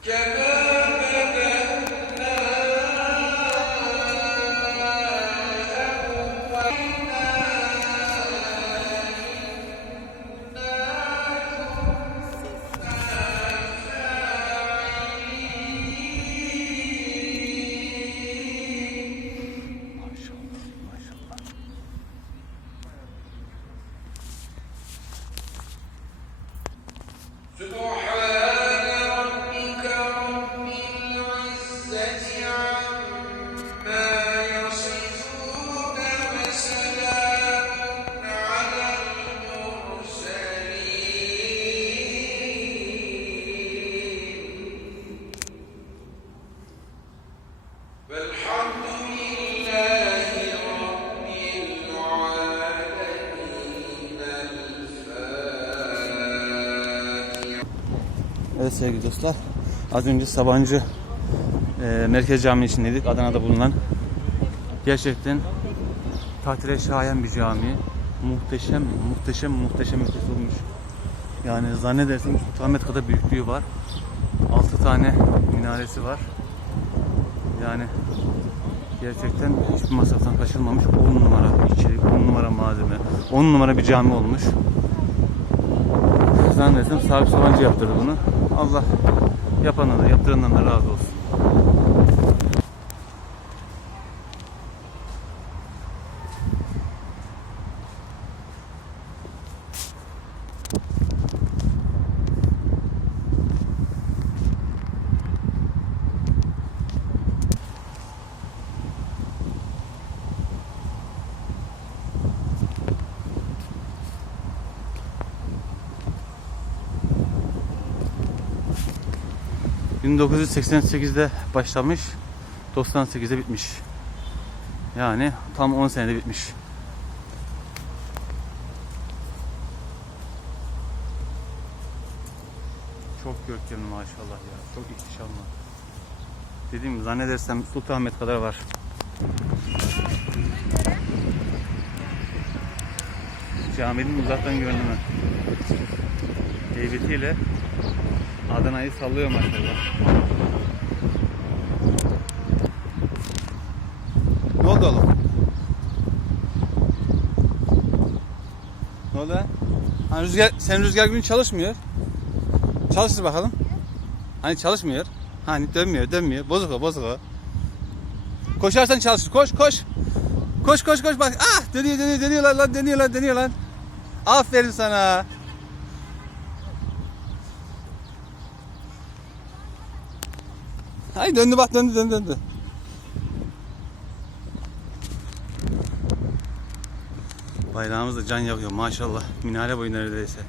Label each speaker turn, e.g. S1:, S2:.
S1: 万寿万寿万寿。祝我。
S2: Evet sevgili dostlar. Az önce Sabancı e, Merkez Camii içindeydik. Adana'da bulunan. Gerçekten tatile şayan bir cami. Muhteşem, muhteşem, muhteşem ötesi olmuş. Yani zannedersem Sultanahmet kadar büyüklüğü var. 6 tane minaresi var. Yani gerçekten hiçbir masraftan kaçırmamış. 10 numara içerik, 10 numara malzeme, 10 numara bir cami olmuş. Zannedersem Sabit Sabancı yaptırdı bunu. Allah yapandan da yaptırandan da razı olsun. ...1988'de başlamış... ...98'de bitmiş. Yani tam 10 senede bitmiş. Çok görkemli maşallah ya. Çok ihtişamlı. Dediğim gibi zannedersem Sultanahmet kadar var. Caminin uzaktan görünümü. Heybetiyle Adana'yı sallıyor maşallah. Ne oldu oğlum? Ne oldu? Hani rüzgar, sen rüzgar günü çalışmıyor. Çalıştır bakalım. Hani çalışmıyor. Hani dönmüyor, dönmüyor. Bozuk o, bozuk o. Koşarsan çalışır. Koş, koş. Koş, koş, koş. Bak. Ah! Dönüyor, dönüyor, dönüyor lan, dönüyor lan, dönüyor lan. Aferin sana. Hay döndü bak döndü döndü döndü. Bayrağımız da can yakıyor maşallah. Minare boyu neredeyse.